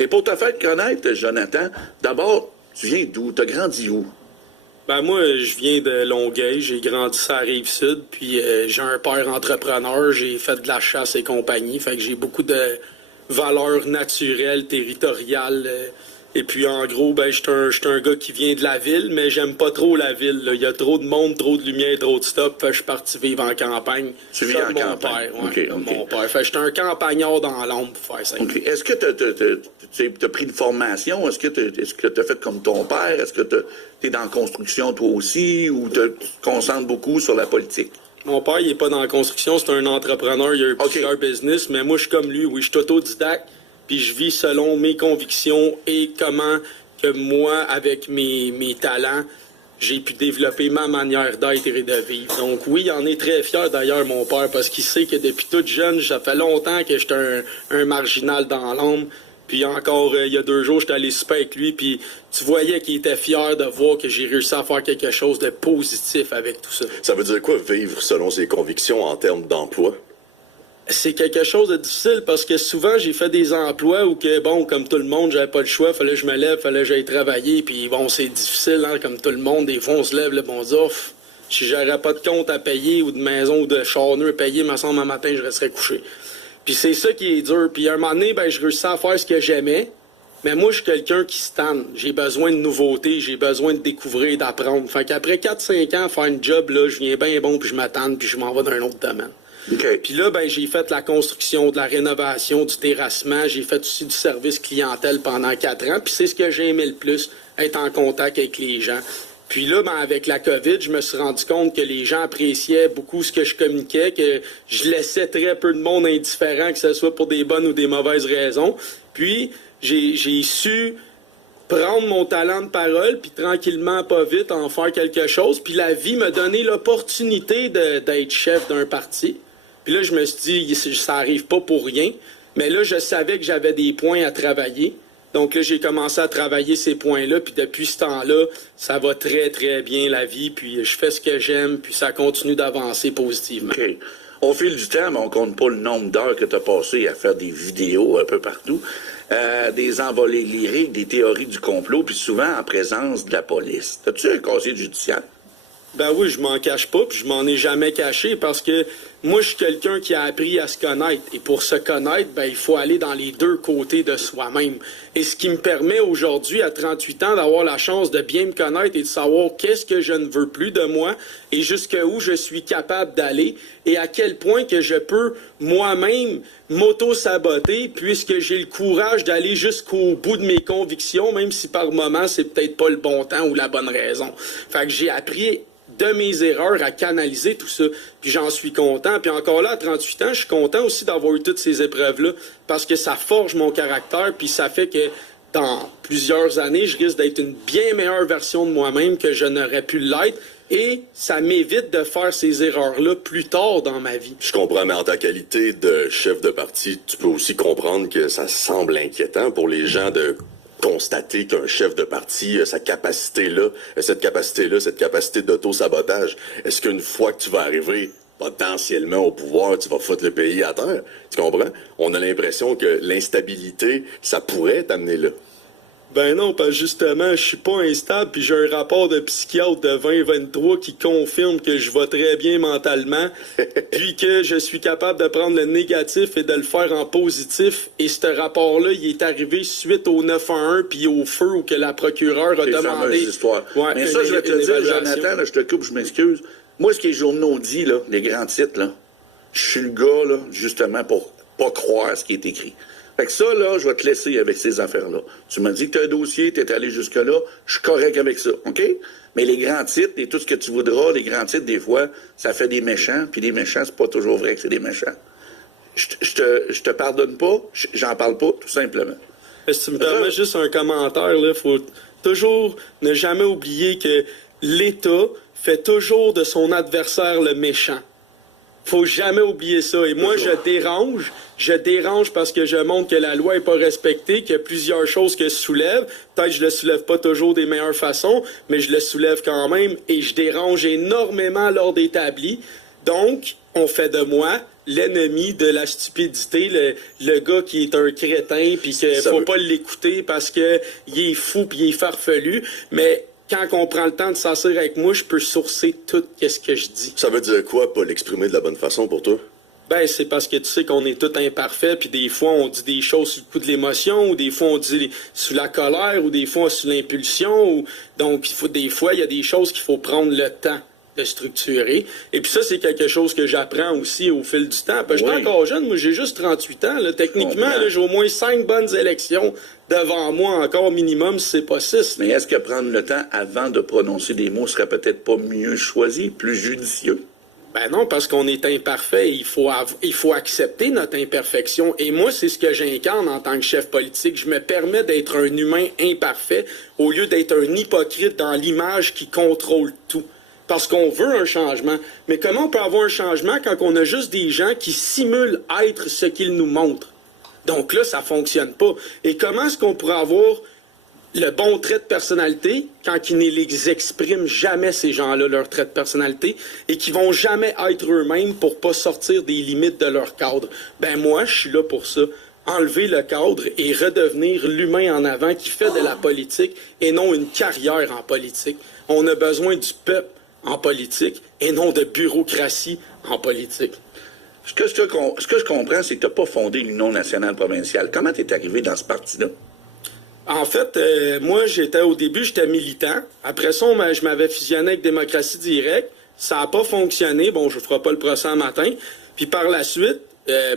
Et pour te faire connaître, Jonathan, d'abord, tu viens d'où? Tu as grandi où? Ben moi, je viens de Longueuil, j'ai grandi sur la Rive-Sud, puis j'ai un père entrepreneur, j'ai fait de la chasse et compagnie, fait que j'ai beaucoup de valeurs naturelles, territoriales. Et puis en gros, ben j'étais un gars qui vient de la ville, mais j'aime pas trop la ville. Là. Il y a trop de monde, trop de lumière, trop de stop. Fait que je suis parti vivre en campagne. Tu vis en campagne? Mon père, mon père. Fait que j'étais un campagnard dans l'ombre pour faire ça. Okay. Est-ce que tu as pris une formation? Est-ce que tu as fait comme ton père? Est-ce que tu es dans la construction toi aussi? Ou tu te concentres beaucoup sur la politique? Mon père, il est pas dans la construction, c'est un entrepreneur, il a eu plusieurs business, mais moi, je suis comme lui, oui, je suis autodidacte, puis je vis selon mes convictions et comment que moi, avec mes talents, j'ai pu développer ma manière d'être et de vivre. Donc oui, il en est très fier d'ailleurs, mon père, parce qu'il sait que depuis toute jeune, ça fait longtemps que j'étais un marginal dans l'ombre. Puis encore, il y a 2 jours, j'étais allé souper avec lui, puis tu voyais qu'il était fier de voir que j'ai réussi à faire quelque chose de positif avec tout ça. Ça veut dire quoi, vivre selon ses convictions en termes d'emploi? C'est quelque chose de difficile parce que souvent, j'ai fait des emplois où, que, bon, comme tout le monde, j'avais pas le choix, fallait que je me lève, fallait que j'aille travailler, puis bon, c'est difficile, hein, comme tout le monde. Des fois, on se lève, là, bon, on dit, oh, si j'aurais pas de compte à payer ou de maison ou de charneux à payer, me semble, un matin, je resterais couché. Puis c'est ça qui est dur. Puis à un moment donné, ben, je réussis à faire ce que j'aimais. Mais moi, je suis quelqu'un qui se tanne. J'ai besoin de nouveautés, j'ai besoin de découvrir, d'apprendre. Fait qu'après 4-5 ans, faire une job, là, je viens bien bon, puis je m'attends, puis je m'en vais dans un autre domaine. Okay. Puis là, ben, j'ai fait la construction, de la rénovation, du terrassement. J'ai fait aussi du service clientèle pendant 4 ans. Puis c'est ce que j'ai aimé le plus, être en contact avec les gens. Puis là, ben, avec la COVID, je me suis rendu compte que les gens appréciaient beaucoup ce que je communiquais, que je laissais très peu de monde indifférent, que ce soit pour des bonnes ou des mauvaises raisons. Puis, j'ai su prendre mon talent de parole, puis tranquillement, pas vite, en faire quelque chose. Puis la vie m'a donné l'opportunité d'être chef d'un parti. Puis là, je me suis dit, ça arrive pas pour rien. Mais là, je savais que j'avais des points à travailler. Donc là, j'ai commencé à travailler ces points-là, puis depuis ce temps-là, ça va très, très bien la vie, puis je fais ce que j'aime, puis ça continue d'avancer positivement. OK. Au fil du temps, mais on compte pas le nombre d'heures que tu as passé à faire des vidéos un peu partout, des envolées lyriques, des théories du complot, puis souvent en présence de la police. As-tu un casier judiciaire? Ben oui, je m'en cache pas, puis je m'en ai jamais caché parce que moi, je suis quelqu'un qui a appris à se connaître. Et pour se connaître, ben, il faut aller dans les 2 côtés de soi-même. Et ce qui me permet aujourd'hui, à 38 ans, d'avoir la chance de bien me connaître et de savoir qu'est-ce que je ne veux plus de moi et jusqu'où je suis capable d'aller et à quel point que je peux moi-même m'auto-saboter puisque j'ai le courage d'aller jusqu'au bout de mes convictions, même si par moment, c'est peut-être pas le bon temps ou la bonne raison. Fait que j'ai appris de mes erreurs à canaliser tout ça. Puis j'en suis content. Puis encore là, à 38 ans, je suis content aussi d'avoir eu toutes ces épreuves-là parce que ça forge mon caractère puis ça fait que dans plusieurs années, je risque d'être une bien meilleure version de moi-même que je n'aurais pu l'être. Et ça m'évite de faire ces erreurs-là plus tard dans ma vie. Je comprends, mais en ta qualité de chef de parti, tu peux aussi comprendre que ça semble inquiétant pour les gens de constater qu'un chef de parti a cette capacité d'auto-sabotage. Est-ce qu'une fois que tu vas arriver potentiellement au pouvoir, tu vas foutre le pays à terre? Tu comprends? On a l'impression que l'instabilité, ça pourrait t'amener là. Ben non, parce que justement, je suis pas instable, puis j'ai un rapport de psychiatre de 2023 qui confirme que je vais très bien mentalement, puis que je suis capable de prendre le négatif et de le faire en positif. Et ce rapport-là, il est arrivé suite au 911 puis au feu où que la procureure a demandé. Ouais, mais ça, je vais te le dire, Jonathan, là, je te coupe, je m'excuse. Moi, ce que les journaux disent, là, les grands titres, là, je suis le gars, là, justement, pour pas croire ce qui est écrit. Fait que ça, là, je vais te laisser avec ces affaires-là. Tu m'as dit que tu as un dossier, tu es allé jusque-là, je suis correct avec ça, OK? Mais les grands titres et tout ce que tu voudras, les grands titres, des fois, ça fait des méchants, puis des méchants, c'est pas toujours vrai que c'est des méchants. Je te pardonne pas, j'en parle pas, tout simplement. Si tu me permets juste un commentaire, il faut toujours ne jamais oublier que l'État fait toujours de son adversaire le méchant. Faut jamais oublier ça. Et moi, je dérange parce que je montre que la loi est pas respectée, qu'il y a plusieurs choses que je soulève. Peut-être que je le soulève pas toujours des meilleures façons, mais je le soulève quand même et je dérange énormément l'ordre établi. Donc, on fait de moi l'ennemi de la stupidité, le gars qui est un crétin, puis qu'il faut pas l'écouter parce que il est fou puis il est farfelu. Mais quand on prend le temps de s'asseoir avec moi, je peux sourcer tout ce que je dis. Ça veut dire quoi, pas l'exprimer de la bonne façon pour toi? Ben, c'est parce que tu sais qu'on est tout imparfait, puis des fois, on dit des choses sous le coup de l'émotion, ou des fois, on dit sous la colère, ou des fois, sous l'impulsion. Donc, des fois, il y a des choses qu'il faut prendre le temps de structurer. Et puis ça, c'est quelque chose que j'apprends aussi au fil du temps. Parce que je suis encore jeune, moi, j'ai juste 38 ans. Là. Techniquement, là, j'ai au moins 5 bonnes élections devant moi, encore minimum, si c'est pas 6. Mais est-ce que prendre le temps avant de prononcer des mots serait peut-être pas mieux choisi, plus judicieux? Ben non, parce qu'on est imparfait. Il faut accepter notre imperfection. Et moi, c'est ce que j'incarne en tant que chef politique. Je me permets d'être un humain imparfait au lieu d'être un hypocrite dans l'image qui contrôle tout. Parce qu'on veut un changement. Mais comment on peut avoir un changement quand on a juste des gens qui simulent être ce qu'ils nous montrent? Donc là, ça fonctionne pas. Et comment est-ce qu'on pourrait avoir le bon trait de personnalité quand ils ne les expriment jamais, ces gens-là, leur trait de personnalité, et qui vont jamais être eux-mêmes pour pas sortir des limites de leur cadre? Ben moi, je suis là pour ça. Enlever le cadre et redevenir l'humain en avant qui fait de la politique et non une carrière en politique. On a besoin du peuple en politique et non de bureaucratie en politique. Ce que je comprends, c'est que tu n'as pas fondé l'Union nationale provinciale. Comment tu es arrivé dans ce parti-là? En fait, moi, au début, j'étais militant. Après ça, je m'avais fusionné avec Démocratie Directe. Ça n'a pas fonctionné. Bon, je ne ferai pas le procès un matin. Puis par la suite,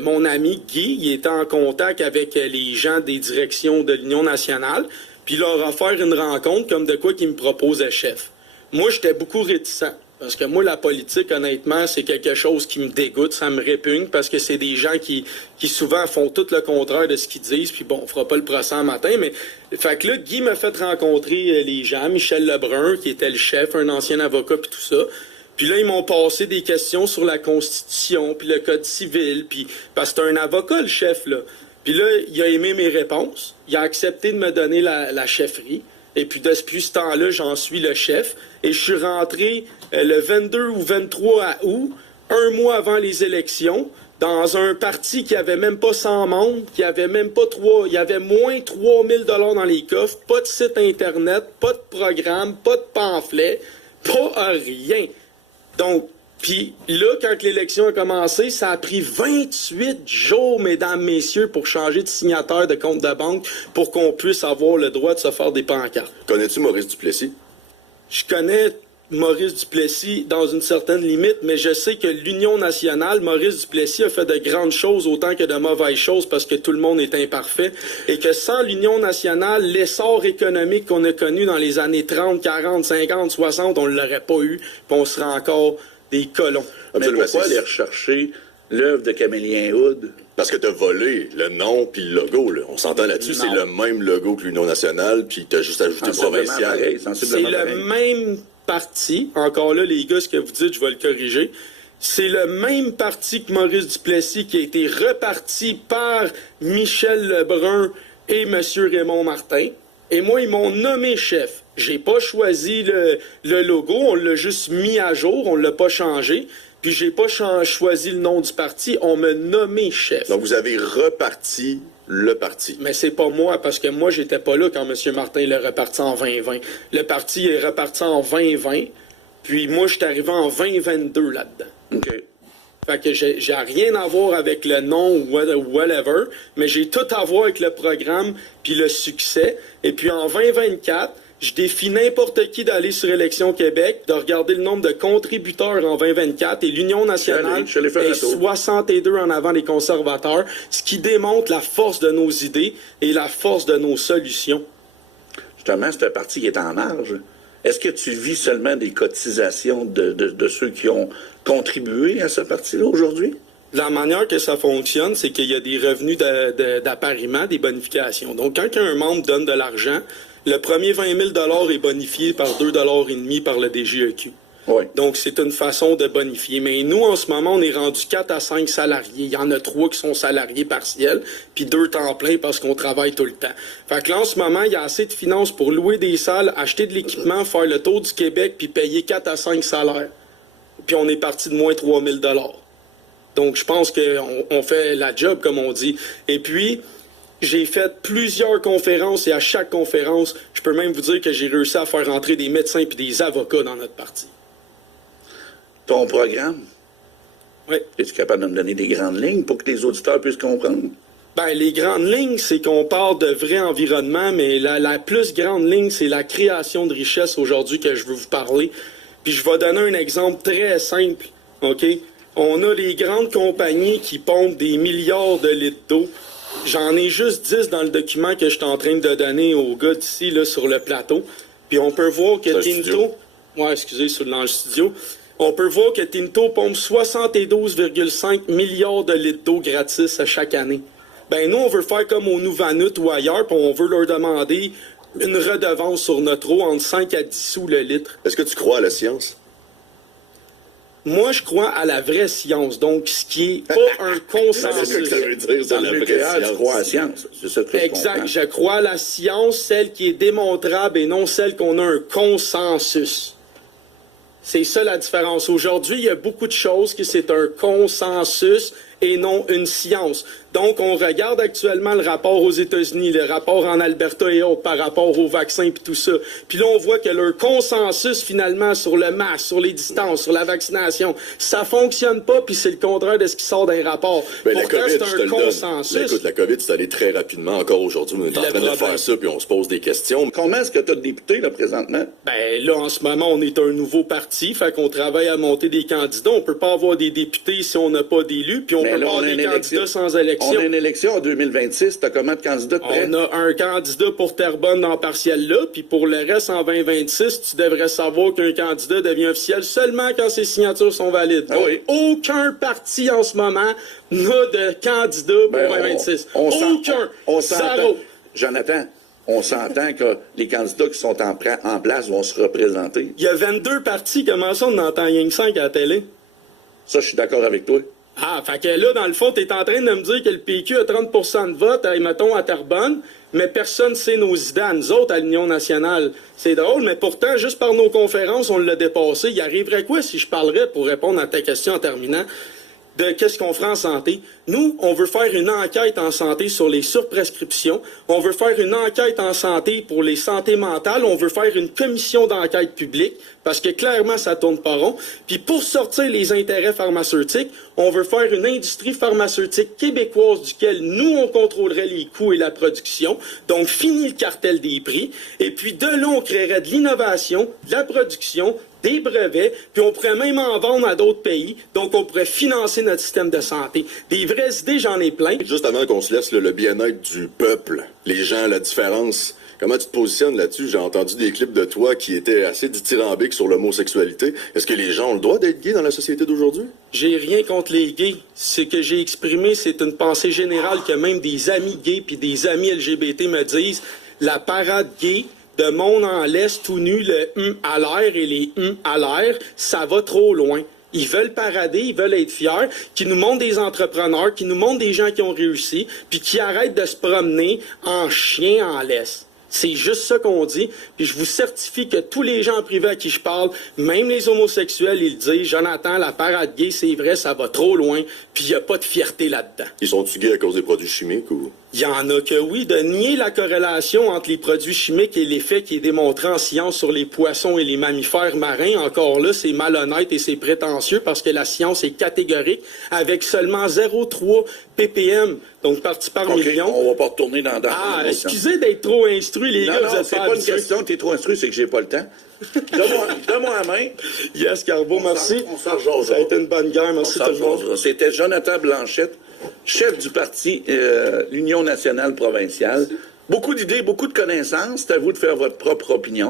mon ami Guy, il était en contact avec les gens des directions de l'Union nationale. Puis il leur a offert une rencontre comme de quoi qu'il me proposait chef. Moi, j'étais beaucoup réticent. Parce que moi, la politique, honnêtement, c'est quelque chose qui me dégoûte, ça me répugne, parce que c'est des gens qui souvent font tout le contraire de ce qu'ils disent, puis bon, on fera pas le procès un matin, mais... Fait que là, Guy m'a fait rencontrer les gens, Michel Lebrun, qui était le chef, un ancien avocat, puis tout ça. Puis là, ils m'ont passé des questions sur la Constitution, puis le Code civil, puis... Parce que c'est un avocat, le chef, là. Puis là, il a aimé mes réponses, il a accepté de me donner la chefferie, et puis depuis ce temps-là, j'en suis le chef, et je suis rentré... le 22 ou 23 août, un mois avant les élections, dans un parti qui avait même pas 100 membres, qui avait même pas il y avait moins 3000 $ dans les coffres, pas de site Internet, pas de programme, pas de pamphlet, pas rien. Donc, puis là, quand l'élection a commencé, ça a pris 28 jours, mesdames, messieurs, pour changer de signataire de compte de banque pour qu'on puisse avoir le droit de se faire des pancartes. Connais-tu Maurice Duplessis? Je connais Maurice Duplessis dans une certaine limite, mais je sais que l'Union nationale, Maurice Duplessis a fait de grandes choses autant que de mauvaises choses parce que tout le monde est imparfait et que sans l'Union nationale, l'essor économique qu'on a connu dans les années 30, 40, 50, 60, on ne l'aurait pas eu, puis on serait encore des colons. Mais pourquoi aller rechercher l'œuvre de Camélien Hood? Parce que t'as volé le nom puis le logo, là. On s'entend là-dessus, c'est le même logo que l'Union nationale, puis t'as juste ajouté provincial. C'est le même parti, encore là, les gars, ce que vous dites, je vais le corriger. C'est le même parti que Maurice Duplessis qui a été reparti par Michel Lebrun et M. Raymond Martin. Et moi, ils m'ont nommé chef. J'ai pas choisi le logo, on l'a juste mis à jour, on l'a pas changé. Puis j'ai pas choisi le nom du parti, on m'a nommé chef. Donc vous avez reparti le parti. Mais c'est pas moi, parce que moi, j'étais pas là quand M. Martin l'a reparti en 2020. Le parti est reparti en 2020, puis moi, je suis arrivé en 2022 là-dedans. OK. Fait que j'ai rien à voir avec le nom ou whatever, mais j'ai tout à voir avec le programme puis le succès. Et puis en 2024, je défie n'importe qui d'aller sur Élections Québec, de regarder le nombre de contributeurs en 2024 et l'Union nationale est 62 en avant des conservateurs, ce qui démontre la force de nos idées et la force de nos solutions. Justement, c'est un parti qui est en marge. Est-ce que tu vis seulement des cotisations de ceux qui ont contribué à ce parti-là aujourd'hui? La manière que ça fonctionne, c'est qu'il y a des revenus d'appariement, des bonifications. Donc, quand un membre donne de l'argent, le premier 20 000 $ est bonifié par 2,5 $ par le DGEQ. Oui. Donc, c'est une façon de bonifier. Mais nous, en ce moment, on est rendu 4 à 5 salariés. Il y en a 3 qui sont salariés partiels, puis 2 temps plein parce qu'on travaille tout le temps. Fait que là, en ce moment, il y a assez de finances pour louer des salles, acheter de l'équipement, faire le tour du Québec, puis payer 4 à 5 salaires. Puis on est parti de moins 3 000 $. Donc, je pense qu'on fait la job, comme on dit. Et puis, j'ai fait plusieurs conférences et à chaque conférence, je peux même vous dire que j'ai réussi à faire rentrer des médecins et des avocats dans notre parti. Ton programme, Oui. es-tu capable de me donner des grandes lignes pour que les auditeurs puissent comprendre? Ben, les grandes lignes, c'est qu'on parle de vrai environnement, mais la plus grande ligne, c'est la création de richesse aujourd'hui que je veux vous parler. Puis je vais donner un exemple très simple, OK? On a les grandes compagnies qui pompent des milliards de litres d'eau. J'en ai juste 10 dans le document que je suis en train de donner aux gars d'ici, là, sur le plateau. Puis on peut voir que Tinto... Ouais, excusez, dans le studio. On peut voir que Tinto pompe 72,5 milliards de litres d'eau gratis à chaque année. Ben nous, on veut faire comme au Nunavut ou ailleurs, puis on veut leur demander une redevance sur notre eau entre 5 à 10 sous le litre. Est-ce que tu crois à la science? Moi, je crois à la vraie science, donc ce qui est pas un consensus. C'est ce que ça veut dire, Dans la le vraie nucléaire, tu science. crois à la science. C'est ça que je Exact. comprends. Je crois à la science, celle qui est démontrable et non celle qu'on a un consensus. C'est ça la différence. Aujourd'hui, il y a beaucoup de choses que c'est un consensus et non une science. Donc, on regarde actuellement le rapport aux États-Unis, le rapport en Alberta et autres par rapport aux vaccins et tout ça. Puis là, on voit que leur consensus, finalement, sur le masque, sur les distances, sur la vaccination, ça fonctionne pas, puis c'est le contraire de ce qui sort d'un rapport. Ben, la Pourtant, COVID, c'est je te un le donne. consensus. Ben, écoute, la COVID, c'est allé très rapidement. Encore aujourd'hui, on est en Le train de problème. faire ça, puis on se pose des questions. Combien est-ce que tu as de députés, là, présentement? Ben là, en ce moment, on est un nouveau parti, fait qu'on travaille à monter des candidats. On peut pas avoir des députés si on n'a pas d'élus, puis on Mais peut là, pas on a avoir une des élection. candidats sans On élection. a une élection en 2026. Tu as combien de candidats de près? On a un candidat pour Terrebonne dans partiel-là, puis pour le reste, en 2026, tu devrais savoir qu'un candidat devient officiel seulement quand ses signatures sont valides. Ah Donc, oui. aucun parti en ce moment n'a de candidat pour Ben, 2026. s'en- Aucun. on s'entend. Zéro. Jonathan, on s'entend que les candidats qui sont en place vont se représenter. Il y a 22 partis, comment ça, on entend rien que 5 à la télé? Ça, je suis d'accord avec toi. Ah, fait que là, dans le fond, t'es en train de me dire que le PQ a 30% de vote, mettons, à Terrebonne, mais personne sait nos idées à nous autres, à l'Union nationale. C'est drôle, mais pourtant, juste par nos conférences, on l'a dépassé. Il arriverait quoi si je parlerais, pour répondre à ta question en terminant, de qu'est-ce qu'on fera en santé? Nous, on veut faire une enquête en santé sur les surprescriptions. On veut faire une enquête en santé pour les santé mentales. On veut faire une commission d'enquête publique parce que clairement, ça tourne pas rond. Puis pour sortir les intérêts pharmaceutiques, on veut faire une industrie pharmaceutique québécoise duquel nous, on contrôlerait les coûts et la production. Donc, fini le cartel des prix. Et puis de là, on créerait de l'innovation, de la production, des brevets, puis on pourrait même en vendre à d'autres pays. Donc, on pourrait financer notre système de santé. Des vraies idées, j'en ai plein. Juste avant qu'on se laisse, le bien-être du peuple, les gens, la différence. Comment tu te positionnes là-dessus? J'ai entendu des clips de toi qui étaient assez dithyrambiques sur l'homosexualité. Est-ce que les gens ont le droit d'être gays dans la société d'aujourd'hui? J'ai rien contre les gays. Ce que j'ai exprimé, c'est une pensée générale que même des amis gays puis des amis LGBT me disent. La parade gay de monde en laisse tout nu, le à l'air et les à l'air, ça va trop loin. Ils veulent parader, ils veulent être fiers, qui nous montrent des entrepreneurs, qui nous montrent des gens qui ont réussi, puis qui arrêtent de se promener en chien en laisse. C'est juste ça qu'on dit. Puis je vous certifie que tous les gens en privé à qui je parle, même les homosexuels, ils disent, Jonathan, la parade gay, c'est vrai, ça va trop loin, puis il n'y a pas de fierté là-dedans. Ils sont-tu gays à cause des produits chimiques ou... Il y en a que oui, de nier la corrélation entre les produits chimiques et l'effet qui est démontré en science sur les poissons et les mammifères marins. Encore là, c'est malhonnête et c'est prétentieux parce que la science est catégorique avec seulement 0,3 ppm, donc partie par OK, million. on va pas retourner dans... Ah, excusez d'être trop instruit, les Non, gars, vous non, êtes c'est pas pas une habitués. question, t'es trop instruit, c'est que j'ai pas le temps. Donne-moi la main. Yes, Carbo, merci. On s'en rejasera. Ça a été une bonne guerre, merci tout le monde. C'était Jonathan Blanchette, chef du parti l'Union nationale provinciale. Beaucoup d'idées, beaucoup de connaissances. C'est à vous de faire votre propre opinion.